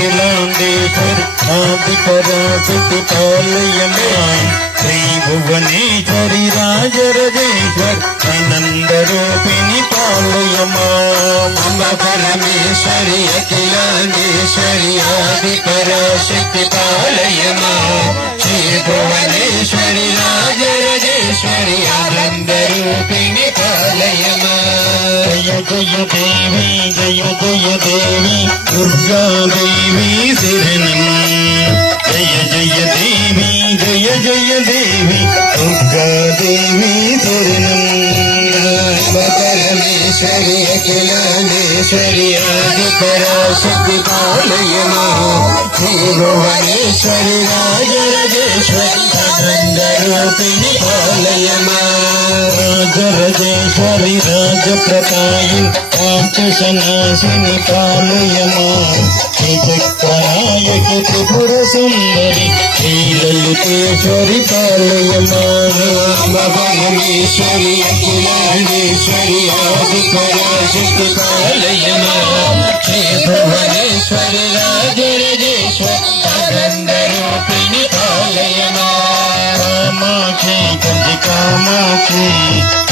అఖిలాండేశ్వరి ఆది పరాశక్తి పాలయమా శ్రీ భువనేశ్వరి రాజరాజేశ్వరి ఆనంద రూపిణి పాలయమా అంబ పరమేశ్వరి అఖిలాండేశ్వరి ఆది పరాశక్తి పాలయమా శ్రీ భువనేశ్వరి రాజరాజేశ్వరి ఆనంద రూపిణి పాలయమా జయ జయ దేవి జయ జయ దేవి దుర్గాదేవి శరణం జయ జయ దేవి జయ జయ దేవి దుర్గాదేవి శరణం పరమేశ్వరి అఖిలాండేశ్వరి ఆది పరాశక్తి పాలయమా శ్రీ భువనేశ్వరి రాజరాజేశ్వరి ఆనంద రూపిణి పాలయమా రాజరాజేశ్వరి రాజప్రతాయి కాంచనాశిని పాలయమా శ్రీచక్రనాయకి త్రిపుర సుందరి శ్రీలలితేశ్వరి పాలయమా పరమేశ్వరి అఖిలాండేశ్వరి ఆది పరాశక్తి పాలయమా శ్రీ భువనేశ్వరి రాజరాజేశ్వరి ఆనంద రూపిణి పాలయమా కామాక్షి కంచి కామాక్షి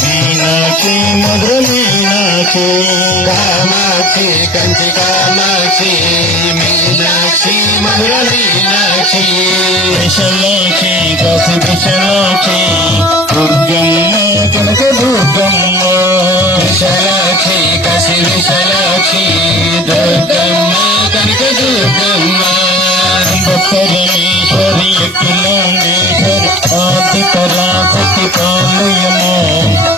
మీనాక్షి మధుర మీనాక్షి కామాక్షి కంచి కామాక్షి మీనాక్షి మధుర మీనాక్షి విశాలాక్షి కాశీ విశాలాక్షి దుర్గమ్మ కనక దుర్గమ్మ విశాలాక్షి కాశీ విశాలాక్షి దుర్గమ్మ కనక దుర్గమ్మ పరమేశ్వరి అఖిలాండేశ్వరి ఆది పరాశక్తి పాలయమా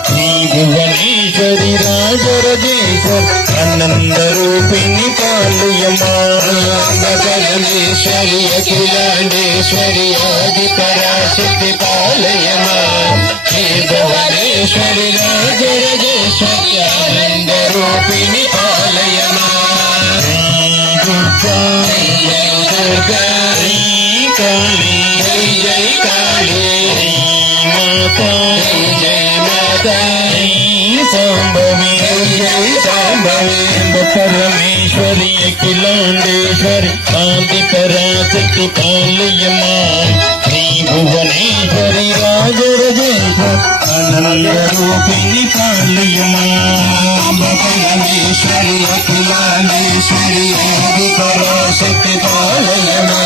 శ్రీ భువనేశ్వరి రాజరాజేశ్వరి ఆనంద రూపిణి పాలయమా పరమేశ్వరి అఖిలాండేశ్వరి ఆది పరాశక్తి పాలయమా శ్రీ భువనేశ్వరి రాజరాజేశ్వరి ఆనంద రూపిణి పాలయమా దుర్గా దుర్గా శ్రీ కాళీ జై జై కాళీ మాతా జై మాతా శ్రీ సాంబవి జై సాంబవి పరమేశ్వరి అఖిలాండేశ్వరి ఆది పరాశక్తి పాలయమా శ్రీ భువనేశ్వరి రాజరాజేశ్వరి ఆనంద రూపిణి పాలయమా పరమేశ్వరి అఖిలాండేశ్వరి ఆది పరాశక్తి పాలయమా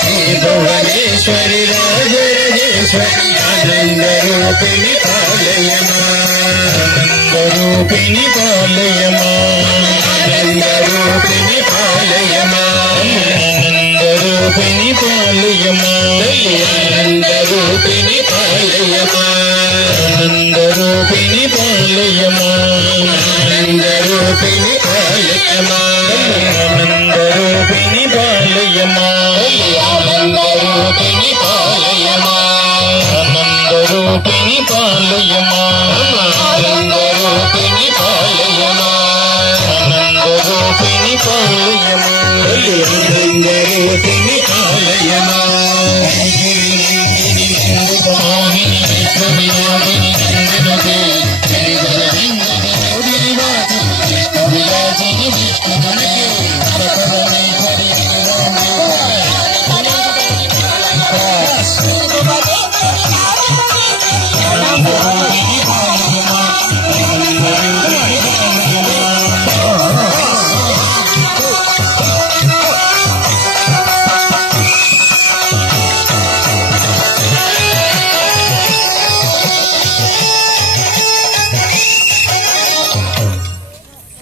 శ్రీ భువనేశ్వరి రాజరాజేశ్వరి ఆనంద రూపిణి పాలయమా రూపిణి పాలయమా ఆనంద రూపిణి పాలయమా ఆనంద రూపిణి పాలయమా ఆనంద రూపిణి పాలయమా ఆనంద రూపిణి పాలయమా ఆనంద రూపిణి పాలయమా ఆనంద రూపిణి పాలయమా ఆనంద రూపిణి పాలయమా ఆనంద రూపిణి పాలయమా ఆనంద రూపిణి పాలయమా ఆనంద రూపిణి పాలయమా ఆనంద రూపిణి పాలయమా మోహిని విశ్వవినాశిని